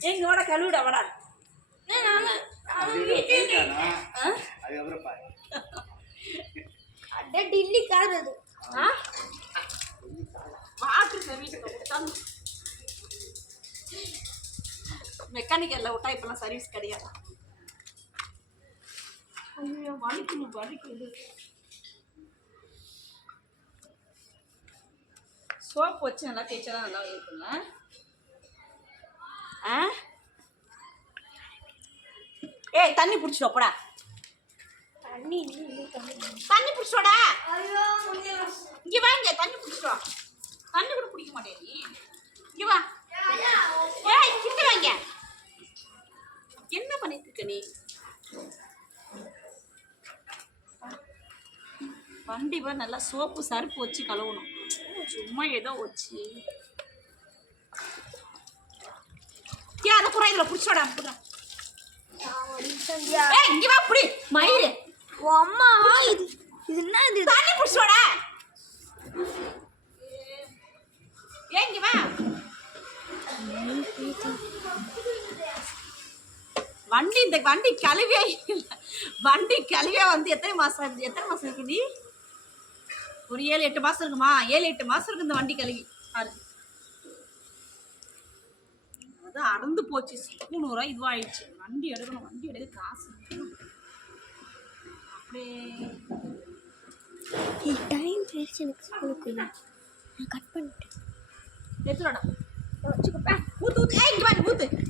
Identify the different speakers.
Speaker 1: எங்க வாடா கழுவிட வாடா
Speaker 2: அட டில்லி கார் அது.
Speaker 1: மெக்கானிக்கல்ல விட்டா இப்பெல்லாம் சர்வீஸ் கிடையாது. ஐயோ வலிக்குது வலிக்குது. சோப் வச்சு நல்லா தேய்ச்சா நல்லா இருக்குங்க ஏய் தண்ணி பிடிச்சிட்டு போடா.
Speaker 2: தண்ணி தண்ணி
Speaker 1: பிடிச்சோடா இங்க வாங்க தண்ணி பிடிச்சிட்டு. வா. தண்ணி கூட பிடிக்க மாட்டேன் நீ. இங்க வா. ஏய் இங்க வாங்க என்ன பண்ணிட்டு இருக்க நீ? வா நல்லா சோப்பு சருப்பு வச்சு கழுவணும். சும்மா ஏதோ வச்சு. ஏ அதை புறா இதில் பிடிச்சோடா
Speaker 2: சந்தியா
Speaker 1: ஏய் இங்க வா புடி. மயிறு.
Speaker 2: உன் அம்மா. இது இது என்ன இது?
Speaker 1: தண்ணி பிடிச்சோடா ஏய் இங்க வா. வண்டி இந்த வண்டி இல்லை. வண்டி கழுவியே வந்து எத்தனை மாசம்? எத்தனை மாசம் இருக்கு நீ? ஒரு ஏழு எட்டு மாசம் இருக்குமா? ஏழு எட்டு மாசம் இருக்கு இந்த வண்டி கழுவி. பாரு. அது அறந்து போச்சு. நூறுரூவா இதுவாயிடுச்சு. வண்டி எடுக்கணும் வண்டி எடுக்க காசு. அப்படியே.
Speaker 2: டைம் போயிடுச்சு எனக்கு ஸ்கூலுக்கு. நான் கட் பண்ணிட்டேன்.
Speaker 1: எடுத்துடா வச்சுக்கப்பா ஊத்து ஊத்து. ஏய் இங்க ஊத்து.